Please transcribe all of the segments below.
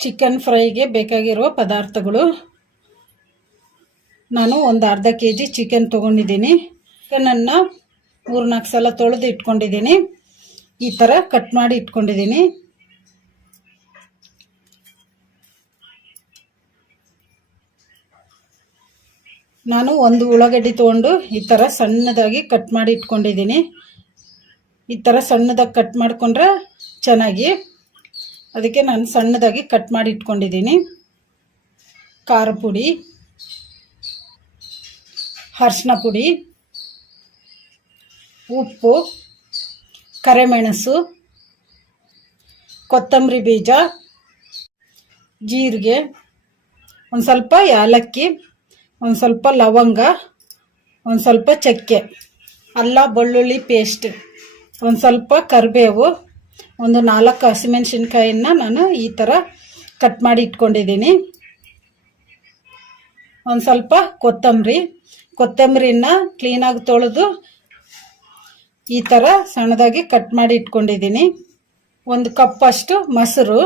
Chicken ಫ್ರೈಗೆ ಬೇಕಾಗಿರುವ ಪದಾರ್ಥಗಳು. ನಾನು ಒಂದು ಅರ್ಧ kg ಚಿಕನ್ ತೊಗೊಂಡಿದ್ದೀನಿ. ಚಿಕನನ್ನು 3-4 ಸಲ ತೊಳೆದು ಇಟ್ಕೊಂಡಿದ್ದೀನಿ. ಈ ಥರ ಕಟ್ ಮಾಡಿ ಇಟ್ಕೊಂಡಿದ್ದೀನಿ. ನಾನು ಒಂದು ಉಳ್ಳಾಗಡ್ಡಿ ತೊಗೊಂಡು ಈ ಥರ ಸಣ್ಣದಾಗಿ ಕಟ್ ಮಾಡಿ ಇಟ್ಕೊಂಡಿದ್ದೀನಿ. ಈ ಥರ ಸಣ್ಣದಾಗಿ ಕಟ್ ಮಾಡಿಕೊಂಡ್ರೆ ಚೆನ್ನಾಗಿ, ಅದಕ್ಕೆ ನಾನು ಸಣ್ಣದಾಗಿ ಕಟ್ ಮಾಡಿ ಇಟ್ಕೊಂಡಿದ್ದೀನಿ. ಖಾರ ಪುಡಿ, ಅರಿಶಿನ ಪುಡಿ, ಉಪ್ಪು, ಕರಿಮೆಣಸು, ಕೊತ್ತಂಬರಿ ಬೀಜ, ಜೀರಿಗೆ, ಒಂದು ಸ್ವಲ್ಪ ಏಲಕ್ಕಿ, ಒಂದು ಸ್ವಲ್ಪ ಲವಂಗ, ಒಂದು ಸ್ವಲ್ಪ ಚಕ್ಕೆ, ಅಲ್ಲ ಬೆಳ್ಳುಳ್ಳಿ ಪೇಸ್ಟ್, ಒಂದು ಸ್ವಲ್ಪ ಕರಿಬೇವು, ಒಂದು 4 ಹಸಿಮೆಣಸಿನ್ಕಾಯಿನ ನಾನು ಈ ಥರ ಕಟ್ ಮಾಡಿ ಇಟ್ಕೊಂಡಿದ್ದೀನಿ. ಒಂದು ಸ್ವಲ್ಪ ಕೊತ್ತಂಬರಿನ ಕ್ಲೀನಾಗಿ ತೊಳೆದು ಈ ಥರ ಸಣ್ಣದಾಗಿ ಕಟ್ ಮಾಡಿ ಇಟ್ಕೊಂಡಿದ್ದೀನಿ. 1 ಕಪ್ ಅಷ್ಟು ಮೊಸರು,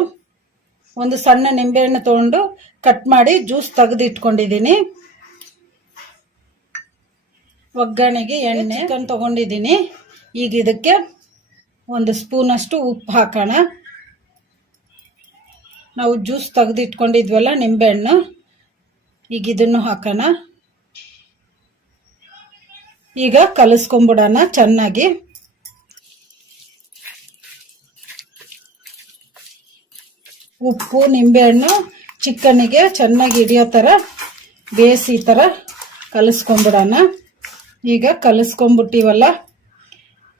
ಒಂದು ಸಣ್ಣ ನಿಂಬೆಹಣ್ಣು ತೊಗೊಂಡು ಕಟ್ ಮಾಡಿ ಜ್ಯೂಸ್ ತೆಗೆದು ಇಟ್ಕೊಂಡಿದ್ದೀನಿ. ಒಗ್ಗರಣೆಗೆ ಎಣ್ಣೆ, ಚಿಕನ್ ತೊಗೊಂಡಿದ್ದೀನಿ. ಈಗ ಇದಕ್ಕೆ 1 ಸ್ಪೂನಷ್ಟು ಉಪ್ಪು ಹಾಕೋಣ. ನಾವು ಜ್ಯೂಸ್ ತೆಗೆದು ಇಟ್ಕೊಂಡಿದ್ವಲ್ಲ ನಿಂಬೆಹಣ್ಣು, ಈಗ ಇದನ್ನು ಹಾಕೋಣ. ಈಗ ಕಲಿಸ್ಕೊಂಬಿಡೋಣ ಚೆನ್ನಾಗಿ. ಉಪ್ಪು ನಿಂಬೆಹಣ್ಣು ಚಿಕನ್ನಿಗೆ ಚೆನ್ನಾಗಿ ಹಿಡಿಯೋ ಥರ ಬೇಯಿಸಿ ಈ ಥರ ಕಲಿಸ್ಕೊಂಬಿಡೋಣ. ಈಗ ಕಲಿಸ್ಕೊಂಬಿಟ್ಟಿವಲ್ಲ,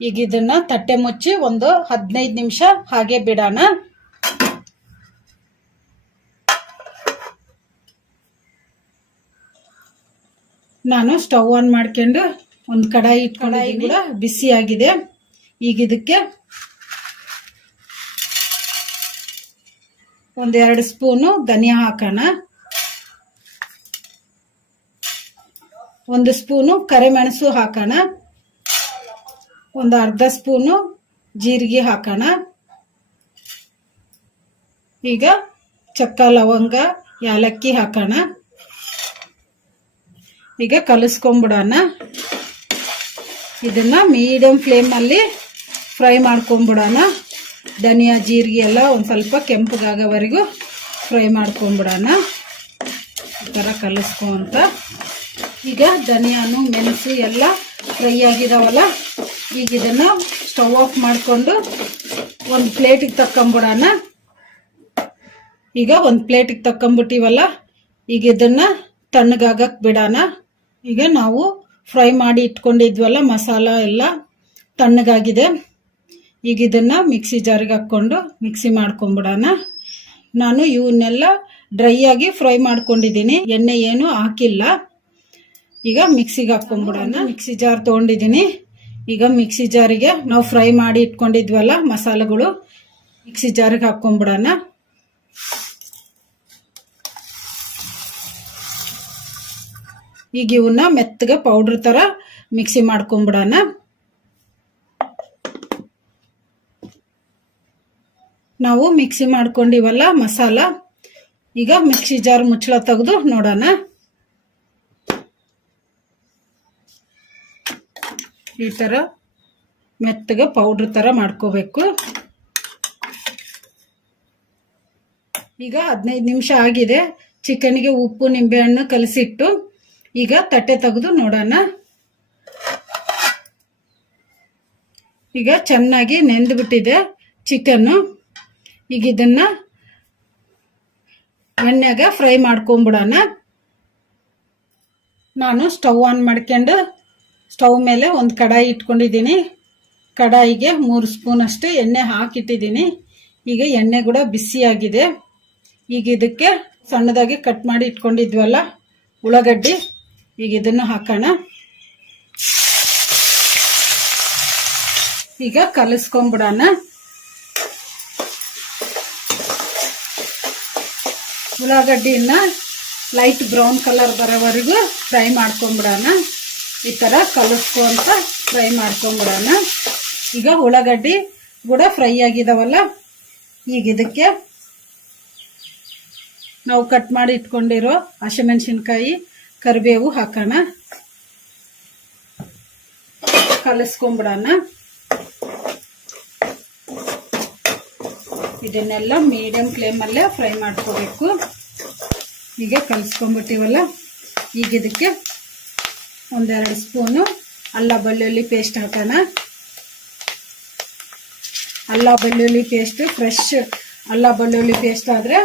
ಈಗ ಇದನ್ನು ತಟ್ಟೆ ಮುಚ್ಚಿ ಒಂದು 15 ನಿಮಿಷ ಹಾಗೆ ಬಿಡೋಣ. ನಾನು ಸ್ಟವ್ ಆನ್ ಮಾಡ್ಕೊಂಡು ಒಂದು ಕಡಾಯಿ ಕೂಡ ಬಿಸಿ ಆಗಿದೆ. ಈಗ ಇದಕ್ಕೆ 1-2 ಸ್ಪೂನು ಧನಿಯಾ ಹಾಕೋಣ. 1 ಸ್ಪೂನು ಕರಿಮೆಣಸು ಹಾಕೋಣ. ಒಂದು ಅರ್ಧ ಸ್ಪೂನು ಜೀರಿಗೆ ಹಾಕೋಣ. ಈಗ ಚಕ್ಕ ಲವಂಗ ಏಲಕ್ಕಿ ಹಾಕೋಣ. ಈಗ ಕಲಿಸ್ಕೊಂಬಿಡೋಣ. ಇದನ್ನ ಮೀಡಿಯಂ ಫ್ಲೇಮಲ್ಲಿ ಫ್ರೈ ಮಾಡ್ಕೊಂಬಿಡೋಣ. ಧನಿಯಾ ಜೀರಿಗೆ ಎಲ್ಲ ಒಂದು ಸ್ವಲ್ಪ ಕೆಂಪಗಾಗೋವರೆಗೂ ಫ್ರೈ ಮಾಡ್ಕೊಂಬಿಡೋಣ. ಈ ಥರ ಕಲಿಸ್ಕೊಂತ ಈಗ ಧನಿಯಾನು ಮೆಣಸು ಎಲ್ಲ ಫ್ರೈ ಆಗಿದಾವಲ್ಲ, ಈಗ ಇದನ್ನು ಸ್ಟವ್ ಆಫ್ ಮಾಡಿಕೊಂಡು ಒಂದು ಪ್ಲೇಟಿಗೆ ತಕ್ಕೊಂಬಿಡೋಣ. ಈಗ ಒಂದು ಪ್ಲೇಟಿಗೆ ತಕ್ಕೊಂಬಿಟ್ಟಿವಲ್ಲ, ಈಗ ಇದನ್ನು ತಣ್ಣಗಾಗಕ್ಕೆ ಬಿಡೋಣ. ಈಗ ನಾವು ಫ್ರೈ ಮಾಡಿ ಇಟ್ಕೊಂಡಿದ್ವಲ್ಲ ಮಸಾಲ ಎಲ್ಲ ತಣ್ಣಗಾಗಿದೆ. ಈಗ ಇದನ್ನು ಮಿಕ್ಸಿ ಜಾರಿಗೆ ಹಾಕ್ಕೊಂಡು ಮಿಕ್ಸಿ ಮಾಡ್ಕೊಂಬಿಡೋಣ. ನಾನು ಇವನ್ನೆಲ್ಲ ಡ್ರೈ ಆಗಿ ಫ್ರೈ ಮಾಡ್ಕೊಂಡಿದ್ದೀನಿ, ಎಣ್ಣೆ ಏನು ಹಾಕಿಲ್ಲ. ಈಗ ಮಿಕ್ಸಿಗೆ ಹಾಕ್ಕೊಂಬಿಡೋಣ. ಮಿಕ್ಸಿ ಜಾರ್ ತೊಗೊಂಡಿದ್ದೀನಿ. ಈಗ ಮಿಕ್ಸಿ ಜಾರಿಗೆ ನಾವು ಫ್ರೈ ಮಾಡಿ ಇಟ್ಕೊಂಡಿದ್ವಲ್ಲ ಮಸಾಲೆಗಳು ಮಿಕ್ಸಿ ಜಾರಿಗೆ ಹಾಕ್ಕೊಂಬಿಡೋಣ. ಈಗ ಇವನ್ನ ಮೆತ್ತಗೆ ಪೌಡ್ರ್ ಥರ ಮಿಕ್ಸಿ ಮಾಡ್ಕೊಂಬಿಡೋಣ. ನಾವು ಮಿಕ್ಸಿ ಮಾಡ್ಕೊಂಡಿವಲ್ಲ ಮಸಾಲ, ಈಗ ಮಿಕ್ಸಿ ಜಾರ್ ಮುಚ್ಚಳ ತೆಗೆದು ನೋಡೋಣ. ಈ ಥರ ಮೆತ್ತಗೆ ಪೌಡ್ರ್ ಥರ ಮಾಡ್ಕೋಬೇಕು. ಈಗ 15 ನಿಮಿಷ ಆಗಿದೆ. ಚಿಕನ್ಗೆ ಉಪ್ಪು ನಿಂಬೆಹಣ್ಣು ಕಲಸಿಟ್ಟು ಈಗ ತಟ್ಟೆ ತೆಗೆದು ನೋಡೋಣ. ಈಗ ಚೆನ್ನಾಗಿ ನೆಂದ್ಬಿಟ್ಟಿದೆ ಚಿಕನ್ನು. ಈಗ ಇದನ್ನ ಎಣ್ಣೆಗೆ ಫ್ರೈ ಮಾಡ್ಕೊಂಬಿಡೋಣ. ನಾನು ಸ್ಟವ್ ಆನ್ ಮಾಡ್ಕೊಂಡು ಸ್ಟವ್ ಮೇಲೆ ಒಂದು ಕಡಾಯಿ ಇಟ್ಕೊಂಡಿದ್ದೀನಿ. ಕಡಾಯಿಗೆ 3 ಸ್ಪೂನ್ ಅಷ್ಟು ಎಣ್ಣೆ ಹಾಕಿಟ್ಟಿದ್ದೀನಿ. ಈಗ ಎಣ್ಣೆ ಕೂಡ ಬಿಸಿಯಾಗಿದೆ. ಈಗ ಇದಕ್ಕೆ ಸಣ್ಣದಾಗಿ ಕಟ್ ಮಾಡಿ ಇಟ್ಕೊಂಡಿದ್ವಲ್ಲ ಉಳ್ಳಾಗಡ್ಡಿ, ಈಗ ಇದನ್ನು ಹಾಕೋಣ. ಈಗ ಕಲಿಸ್ಕೊಂಬಿಡೋಣ. ಉಳ್ಳಾಗಡ್ಡಿನ ಲೈಟ್ ಬ್ರೌನ್ ಕಲರ್ ಬರೋವರೆಗೂ ಫ್ರೈ ಮಾಡ್ಕೊಂಬಿಡೋಣ. ಈ ಥರ ಕಲಿಸ್ಕೊಂತ ಫ್ರೈ ಮಾಡ್ಕೊಂಬಿಡೋಣ. ಈಗ ಉಳ್ಳಾಗಡ್ಡಿ ಕೂಡ ಫ್ರೈ ಆಗಿದಾವಲ್ಲ, ಈಗ ಇದಕ್ಕೆ ನಾವು ಕಟ್ ಮಾಡಿ ಇಟ್ಕೊಂಡಿರೋ ಹಸಿಮೆಣಸಿನ್ಕಾಯಿ ಕರಿಬೇವು ಹಾಕೋಣ, ಕಲಿಸ್ಕೊಂಬಿಡೋಣ. ಇದನ್ನೆಲ್ಲ ಮೀಡಿಯಂ ಫ್ಲೇಮಲ್ಲೇ ಫ್ರೈ ಮಾಡ್ಕೋಬೇಕು. ಈಗ ಕಲಿಸ್ಕೊಂಬಿಟ್ಟಿವಲ್ಲ, ಈಗ ಇದಕ್ಕೆ ಒಂದೆರಡು ಸ್ಪೂನು ಅಲ್ಲ ಬೆಳ್ಳುಳ್ಳಿ ಪೇಸ್ಟ್ ಹಾಕೋಣ. ಅಲ್ಲ ಬೆಳ್ಳುಳ್ಳಿ ಪೇಸ್ಟ್ ಫ್ರೆಶ್ ಅಲ್ಲ ಬೆಳ್ಳುಳ್ಳಿ ಪೇಸ್ಟ್ ಆದರೆ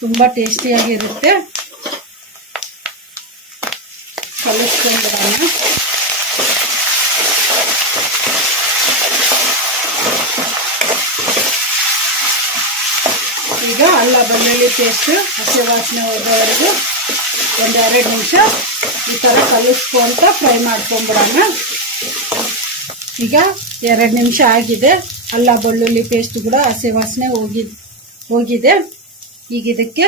ತುಂಬ ಟೇಸ್ಟಿಯಾಗಿರುತ್ತೆ. ಕಲಿಸ್ಕೊಂಡ್ಬಿಡೋಣ. ಈಗ ಅಲ್ಲ ಬೆಳ್ಳುಳ್ಳಿ ಪೇಸ್ಟ್ ಹಸಿ ವಾಸನೆ ಹೋಗೋವರೆಗೂ ಒಂದೆರಡು ನಿಮಿಷ ಈ ಥರ ಕಲಿಸ್ಕೊಂತ ಫ್ರೈ ಮಾಡ್ಕೊಂಬಿಡೋಣ. ಈಗ 2 ನಿಮಿಷ ಆಗಿದೆ. ಅಲ್ಲ ಬೆಳ್ಳುಳ್ಳಿ ಪೇಸ್ಟ್ ಕೂಡ ಹಸಿ ವಾಸನೆ ಹೋಗಿದೆ. ಈಗ ಇದಕ್ಕೆ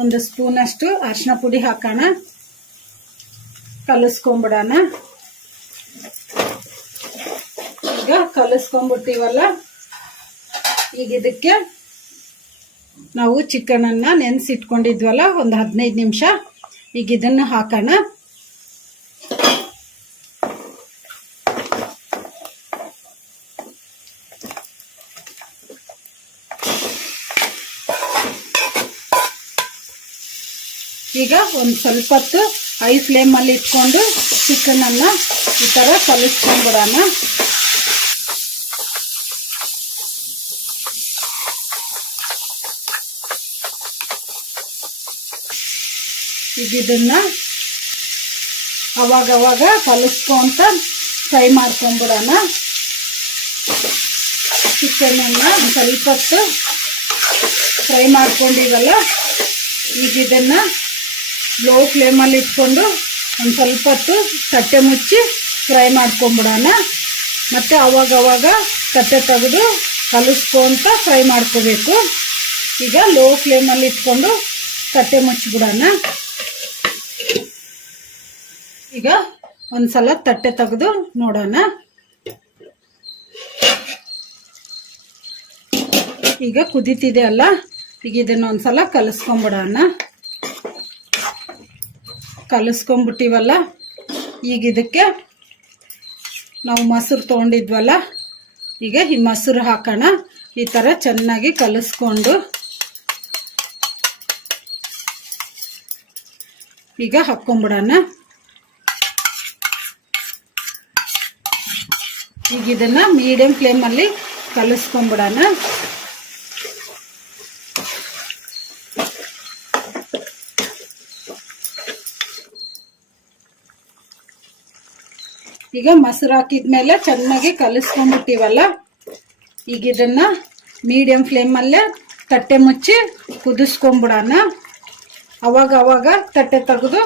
1 ಸ್ಪೂನಷ್ಟು ಅರಿಶಿನ ಪುಡಿ ಹಾಕೋಣ, ಕಲಿಸ್ಕೊಂಬಿಡೋಣ. ಈಗ ಕಲಿಸ್ಕೊಂಡ್ಬಿಟ್ಟಿವಲ್ಲ, ಈಗ ಇದಕ್ಕೆ ನಾವು ಚಿಕನನ್ನ ನೆನೆಸಿಟ್ಕೊಂಡಿದ್ವಲ್ಲ ಒಂದು 15 ನಿಮಿಷ, ಈಗ ಇದನ್ನು ಹಾಕೋಣ. ಈಗ ಒಂದು ಸ್ವಲ್ಪ ಹೊತ್ತು ಹೈ ಫ್ಲೇಮಲ್ಲಿ ಇಟ್ಕೊಂಡು ಚಿಕನನ್ನು ಈ ಥರ ಕಲಿಸ್ಕೊಂಡ್ಬಿಡೋಣ. ಈಗ ಇದನ್ನ ಅವಾಗವಾಗ ಕಲಿಸ್ಕೊಂತ ಫ್ರೈ ಮಾಡ್ಕೊಂಡ್ಬಿಡೋಣ. ಚಿಕನನ್ನು ಸ್ವಲ್ಪ ಹೊತ್ತು ಫ್ರೈ ಮಾಡ್ಕೊಂಡಿವಲ್ಲ, ಈಗ ಇದನ್ನು ಲೋ ಫ್ಲೇಮಲ್ಲಿ ಇಟ್ಕೊಂಡು ಒಂದು ಸ್ವಲ್ಪ ಹೊತ್ತು ತಟ್ಟೆ ಮುಚ್ಚಿ ಫ್ರೈ ಮಾಡ್ಕೊಂಬಿಡೋಣ. ಮತ್ತು ಅವಾಗವಾಗ ತಟ್ಟೆ ತೆಗೆದು ಕಲಿಸ್ಕೊಂತ ಫ್ರೈ ಮಾಡ್ಕೋಬೇಕು. ಈಗ ಲೋ ಫ್ಲೇಮಲ್ಲಿ ಇಟ್ಕೊಂಡು ತಟ್ಟೆ ಮುಚ್ಚಿಬಿಡೋಣ. ಈಗ ಒಂದ್ಸಲ ತಟ್ಟೆ ತೆಗೆದು ನೋಡೋಣ. ಈಗ ಕುದೀತಿದೆ ಅಲ್ಲ, ಈಗ ಇದನ್ನ ಒಂದ್ಸಲ ಕಲಿಸ್ಕೊಂಬಿಡೋಣ. ಕಲಿಸ್ಕೊಂಬಿಟ್ಟಿವಲ್ಲ, ಈಗ ಇದಕ್ಕೆ ನಾವು ಮೊಸರು ತೊಗೊಂಡಿದ್ವಲ್ಲ, ಈಗ ಈ ಮೊಸರು ಹಾಕೋಣ. ಈ ಥರ ಚೆನ್ನಾಗಿ ಕಲಿಸ್ಕೊಂಡು ಈಗ ಹಾಕ್ಕೊಂಬಿಡೋಣ. ಈಗ ಇದನ್ನ ಮೀಡಿಯಂ ಫ್ಲೇಮಲ್ಲಿ ಕಲಿಸ್ಕೊಂಬಿಡೋಣ. ಈಗ ಮೊಸರು ಹಾಕಿದ್ಮೇಲೆ ಚೆನ್ನಾಗಿ ಕಲಿಸ್ಕೊಂಡ್ಬಿಟ್ಟಿವಲ್ಲ, ಈಗ ಇದನ್ನ ಮೀಡಿಯಂ ಫ್ಲೇಮಲ್ಲೇ ತಟ್ಟೆ ಮುಚ್ಚಿ ಕುದಿಸ್ಕೊಂಬಿಡೋಣ. ಅವಾಗ ತಟ್ಟೆ ತೆಗೆದು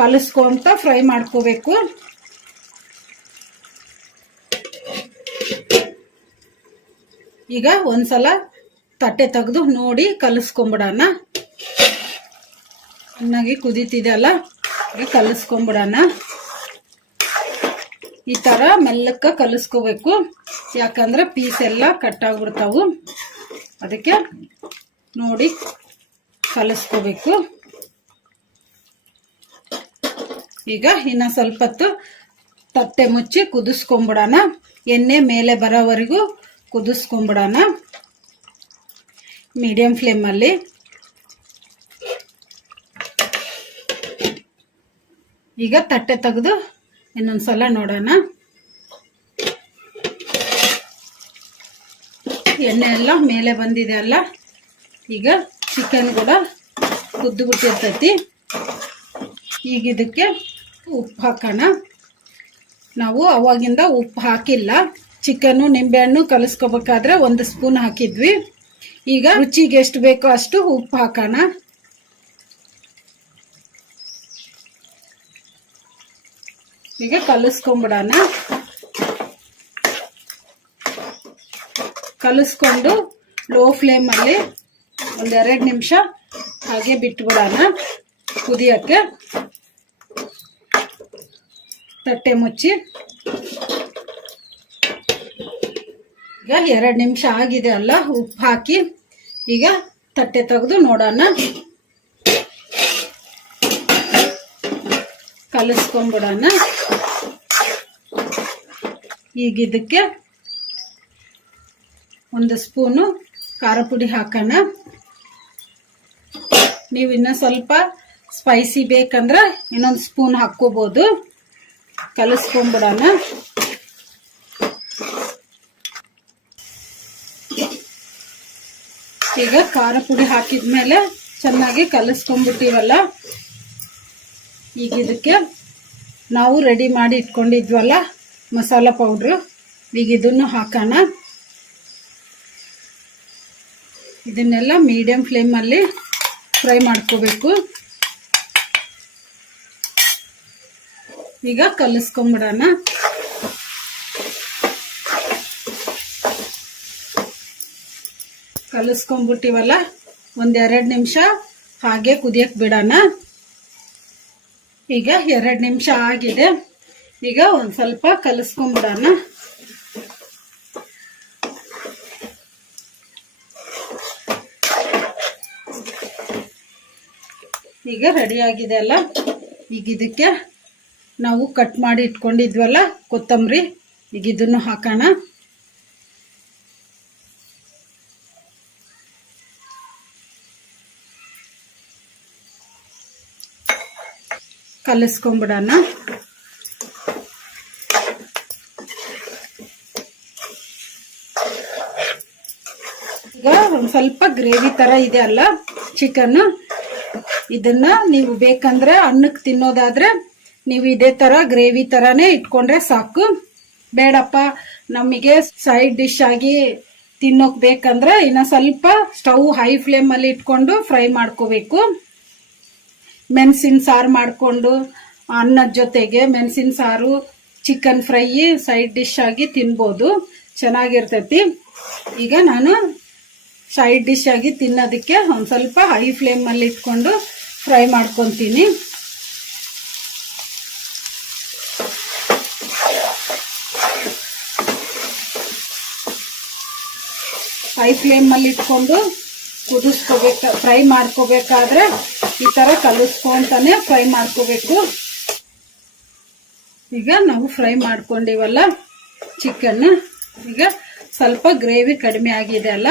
ಕಲಿಸ್ಕೊಂತ ಫ್ರೈ ಮಾಡ್ಕೋಬೇಕು. ಈಗ ಒಂದ್ಸಲ ತಟ್ಟೆ ತೆಗೆದು ನೋಡಿ ಕಲಿಸ್ಕೊಂಬಿಡೋಣ. ಚೆನ್ನಾಗಿ ಕುದೀತಿದೆ ಅಲ್ಲ, ಈಗ ಕಲಿಸ್ಕೊಂಬಿಡೋಣ. ಈ ಥರ ಮೆಲ್ಲಕ್ಕೆ ಕಲಿಸ್ಕೋಬೇಕು, ಯಾಕಂದ್ರೆ ಪೀಸ್ ಎಲ್ಲ ಕಟ್ಟಾಗ್ಬಿಡ್ತಾವು. ಅದಕ್ಕೆ ನೋಡಿ ಕಲಿಸ್ಕೋಬೇಕು. ಈಗ ಇನ್ನು ಸ್ವಲ್ಪ ಹೊತ್ತು ತಟ್ಟೆ ಮುಚ್ಚಿ ಕುದಿಸ್ಕೊಂಬಿಡೋಣ. ಎಣ್ಣೆ ಮೇಲೆ ಬರೋವರೆಗೂ ಕುದಿಸ್ಕೊಂಬಿಡೋಣ ಮೀಡಿಯಂ ಫ್ಲೇಮಲ್ಲಿ. ಈಗ ತಟ್ಟೆ ತೆಗೆದು ಇನ್ನೊಂದ್ಸಲ ನೋಡೋಣ. ಎಣ್ಣೆ ಎಲ್ಲ ಮೇಲೆ ಬಂದಿದೆ ಅಲ್ಲ, ಈಗ ಚಿಕನ್ ಕೂಡ ಕುದ್ದು ಬಿಟ್ಟಿರ್ತೈತಿ. ಈಗ ಇದಕ್ಕೆ ಉಪ್ಪು ಹಾಕೋಣ. ನಾವು ಅವಾಗಿಂದ ಉಪ್ಪು ಹಾಕಿಲ್ಲ. ಚಿಕನ್ನು ನಿಂಬೆಹಣ್ಣು ಕಲಿಸ್ಕೋಬೇಕಾದ್ರೆ 1 ಸ್ಪೂನ್ ಹಾಕಿದ್ವಿ. ಈಗ ರುಚಿಗೆ ಎಷ್ಟು ಬೇಕೋ ಅಷ್ಟು ಉಪ್ಪು ಹಾಕೋಣ. ಈಗ ಕಲಿಸ್ಕೊಂಬಿಡೋಣ. ಕಲಿಸ್ಕೊಂಡು ಲೋ ಫ್ಲೇಮಲ್ಲಿ 1-2 ನಿಮಿಷ ಹಾಗೆ ಬಿಟ್ಬಿಡೋಣ ಕುದಿಯಕ್ಕೆ. ತಟ್ಟೆ ಮುಚ್ಚಿ ಈಗ 2 ನಿಮಿಷ ಆಗಿದೆ ಅಲ್ಲ, ಉಪ್ಪು ಹಾಕಿ ಈಗ ತಟ್ಟೆ ತೆಗೆದು ನೋಡೋಣ. ಕಲಿಸ್ಕೊಂಡ್ಬಿಡೋಣ. ಈಗ ಇದಕ್ಕೆ 1 ಸ್ಪೂನು ಖಾರ ಪುಡಿ ಹಾಕೋಣ. ನೀವು ಇನ್ನೂ ಸ್ವಲ್ಪ ಸ್ಪೈಸಿ ಬೇಕಂದ್ರೆ ಇನ್ನೊಂದು ಸ್ಪೂನ್ ಹಾಕ್ಕೋಬೋದು. ಕಲಿಸ್ಕೊಂಡ್ಬಿಡೋಣ. ಈಗ ಖಾರ ಪುಡಿ ಹಾಕಿದ್ಮೇಲೆ ಚೆನ್ನಾಗಿ ಕಲಿಸ್ಕೊಂಡ್ಬಿಟ್ಟಿವಲ್ಲ, ಈಗ ಇದಕ್ಕೆ ನಾವು ರೆಡಿ ಮಾಡಿ ಇಟ್ಕೊಂಡಿದ್ವಲ್ಲ ಮಸಾಲ ಪೌಡ್ರು, ಈಗ ಇದನ್ನು ಹಾಕೋಣ. ಇದನ್ನೆಲ್ಲ ಮೀಡಿಯಂ ಫ್ಲೇಮಲ್ಲಿ ಫ್ರೈ ಮಾಡ್ಕೋಬೇಕು. ಈಗ ಕಲಿಸ್ಕೊಂಡ್ಬಿಡೋಣ. ಕಲಿಸ್ಕೊಂಡ್ಬಿಟ್ಟಿವಲ್ಲ, 1-2 ನಿಮಿಷ ಹಾಗೆ ಕುದಿಯಕ್ಕೆ ಬಿಡೋಣ. ಈಗ 2 ನಿಮಿಷ ಆಗಿದೆ. ಈಗ ಒಂದು ಸ್ವಲ್ಪ ಕಲಿಸ್ಕೊಂಡ್ಬಿಡೋಣ. ಈಗ ರೆಡಿ ಆಗಿದೆ ಅಲ್ಲ, ಈಗ ಇದಕ್ಕೆ ನಾವು ಕಟ್ ಮಾಡಿ ಇಟ್ಕೊಂಡಿದ್ವಲ್ಲ ಕೊತ್ತಂಬರಿ, ಈಗ ಇದನ್ನು ಹಾಕೋಣ. ಕಲಿಸ್ಕೊಂಡ್ಬಿಡೋಣ. ಈಗ ಒಂದು ಸ್ವಲ್ಪ ಗ್ರೇವಿ ತರ ಇದೆ ಅಲ್ಲ ಚಿಕನ್, ಇದನ್ನ ನೀವು ಬೇಕಂದ್ರೆ ಅನ್ನಕ್ಕೆ ತಿನ್ನೋದಾದ್ರೆ ನೀವು ಇದೇ ತರ ಗ್ರೇವಿ ತರಾನೇ ಇಟ್ಕೊಂಡ್ರೆ ಸಾಕು. ಬೇಡಪ್ಪ ನಮಗೆ ಸೈಡ್ ಡಿಶ್ ಆಗಿ ತಿನ್ನೋಕ್ ಬೇಕಂದ್ರೆ ಇನ್ನ ಸ್ವಲ್ಪ ಸ್ಟವ್ ಹೈ ಫ್ಲೇಮ್ ಅಲ್ಲಿ ಇಟ್ಕೊಂಡು ಫ್ರೈ ಮಾಡ್ಕೋಬೇಕು. ಮೆಣಸಿನ ಸಾರು ಮಾಡ್ಕೊಂಡು ಅನ್ನದ ಜೊತೆಗೆ ಮೆಣಸಿನ ಸಾರು, ಚಿಕನ್ ಫ್ರೈ ಸೈಡ್ ಡಿಶ್ ಆಗಿ ತಿನ್ಬೋದು, ಚೆನ್ನಾಗಿರ್ತೈತಿ. ಈಗ ನಾನು ಸೈಡ್ ಡಿಶ್ ಆಗಿ ತಿನ್ನೋದಕ್ಕೆ ಒಂದು ಸ್ವಲ್ಪ ಹೈ ಫ್ಲೇಮ್ ಅಲ್ಲಿ ಇಟ್ಕೊಂಡು ಫ್ರೈ ಮಾಡ್ಕೊತೀನಿ. ಹೈ ಫ್ಲೇಮ್ ಅಲ್ಲಿ ಇಟ್ಕೊಂಡು ಫ್ರೈ ಮಾಡ್ಕೋಬೇಕಾದ್ರೆ ಈ ತರ ಕಲಿಸ್ಕೊಂತಾನೆ ಫ್ರೈ ಮಾಡ್ಕೋಬೇಕು. ಈಗ ನಾವು ಫ್ರೈ ಮಾಡ್ಕೊಂಡಿವಲ್ಲ ಚಿಕನ್, ಈಗ ಸ್ವಲ್ಪ ಗ್ರೇವಿ ಕಡಿಮೆ ಆಗಿದೆ ಅಲ್ಲ,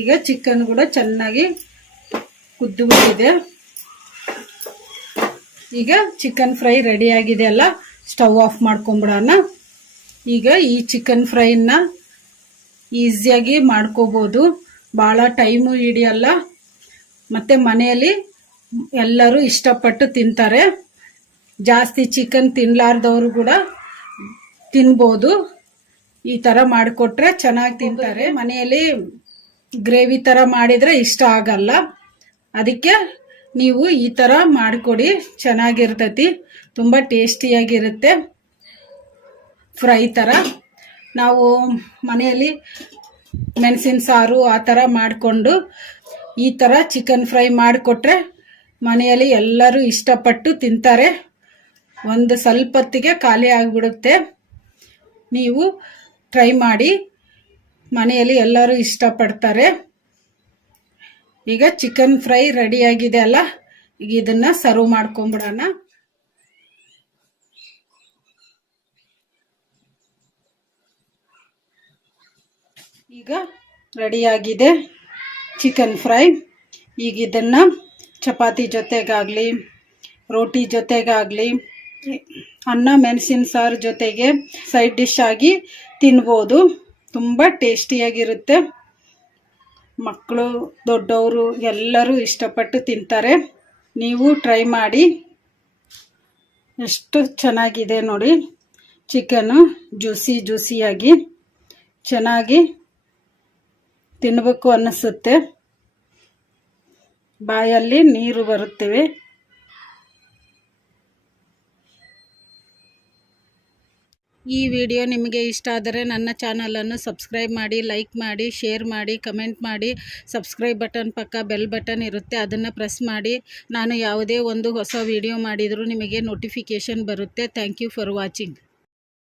ಈಗ ಚಿಕನ್ ಕೂಡ ಚೆನ್ನಾಗಿ ಕುದ್ದು ಬಿಟ್ಟಿದೆ. ಈಗ ಚಿಕನ್ ಫ್ರೈ ರೆಡಿ ಆಗಿದೆ ಅಲ್ಲ, ಸ್ಟವ್ ಆಫ್ ಮಾಡ್ಕೊಂಡ್ಬಿಡೋಣ. ಈಗ ಈ ಚಿಕನ್ ಫ್ರೈನ ಈಸಿಯಾಗಿ ಮಾಡ್ಕೋಬಹುದು, ಭಾಳ ಟೈಮು ಹಿಡಿಯಲ್ಲ, ಮತ್ತೆ ಮನೆಯಲ್ಲಿ ಎಲ್ಲರೂ ಇಷ್ಟಪಟ್ಟು ತಿಂತಾರೆ. ಜಾಸ್ತಿ ಚಿಕನ್ ತಿನ್ಲಾರ್ದವರು ಕೂಡ ತಿನ್ಬೋದು. ಈ ತರ ಮಾಡಿಕೊಟ್ರೆ ಚೆನ್ನಾಗಿ ತಿಂತಾರೆ. ಮನೆಯಲ್ಲಿ ಗ್ರೇವಿ ತರ ಮಾಡಿದ್ರೆ ಇಷ್ಟ ಆಗಲ್ಲ, ಅದಕ್ಕೆ ನೀವು ಈ ತರ ಮಾಡಿಕೊಡಿ, ಚೆನ್ನಾಗಿರ್ತೈತಿ, ತುಂಬಾ ಟೇಸ್ಟಿಯಾಗಿರುತ್ತೆ. ಫ್ರೈ ತರ ನಾವು ಮನೆಯಲ್ಲಿ ಮೆಣಸಿನ ಸಾರು ಆ ಥರ ಮಾಡಿಕೊಂಡು ಈ ಥರ ಚಿಕನ್ ಫ್ರೈ ಮಾಡಿಕೊಟ್ರೆ ಮನೆಯಲ್ಲಿ ಎಲ್ಲರೂ ಇಷ್ಟಪಟ್ಟು ತಿಂತಾರೆ. ಒಂದು ಸ್ವಲ್ಪ ಹೊತ್ತಿಗೆ ಖಾಲಿ ಆಗಿಬಿಡುತ್ತೆ. ನೀವು ಟ್ರೈ ಮಾಡಿ, ಮನೆಯಲ್ಲಿ ಎಲ್ಲರೂ ಇಷ್ಟಪಡ್ತಾರೆ. ಈಗ ಚಿಕನ್ ಫ್ರೈ ರೆಡಿಯಾಗಿದೆ ಅಲ್ಲ, ಈಗ ಇದನ್ನು ಸರ್ವ್ ಮಾಡ್ಕೊಂಬಿಡೋಣ. ಈಗ ರೆಡಿಯಾಗಿದೆ ಚಿಕನ್ ಫ್ರೈ. ಈಗ ಇದನ್ನು ಚಪಾತಿ ಜೊತೆಗಾಗಲಿ, ರೋಟಿ ಜೊತೆಗಾಗಲಿ, ಅನ್ನ ಮೆಣಸಿನ ಸಾರು ಜೊತೆಗೆ ಸೈಡ್ ಡಿಶ್ ಆಗಿ ತಿನ್ಬೋದು. ತುಂಬ ಟೇಸ್ಟಿಯಾಗಿರುತ್ತೆ. ಮಕ್ಕಳು ದೊಡ್ಡವರು ಎಲ್ಲರೂ ಇಷ್ಟಪಟ್ಟು ತಿಂತಾರೆ. ನೀವು ಟ್ರೈ ಮಾಡಿ. ಎಷ್ಟು ಚೆನ್ನಾಗಿದೆ ನೋಡಿ, ಚಿಕನ್ನು ಜ್ಯೂಸಿಯಾಗಿ ಚೆನ್ನಾಗಿ ತಿನ್ನಬೇಕು ಅನ್ನಿಸುತ್ತೆ, ಬಾಯಲ್ಲಿ ನೀರು ಬರುತ್ತವೆ. ಈ ವಿಡಿಯೋ ನಿಮಗೆ ಇಷ್ಟ ಆದರೆ ನನ್ನ ಚಾನಲನ್ನು ಸಬ್ಸ್ಕ್ರೈಬ್ ಮಾಡಿ, ಲೈಕ್ ಮಾಡಿ, ಶೇರ್ ಮಾಡಿ, ಕಮೆಂಟ್ ಮಾಡಿ. ಸಬ್ಸ್ಕ್ರೈಬ್ ಬಟನ್ ಪಕ್ಕ ಬೆಲ್ ಬಟನ್ ಇರುತ್ತೆ, ಅದನ್ನು ಪ್ರೆಸ್ ಮಾಡಿ. ನಾನು ಯಾವುದೇ ಒಂದು ಹೊಸ ವಿಡಿಯೋ ಮಾಡಿದರೂ ನಿಮಗೆ ನೋಟಿಫಿಕೇಷನ್ ಬರುತ್ತೆ. Thank you for watching.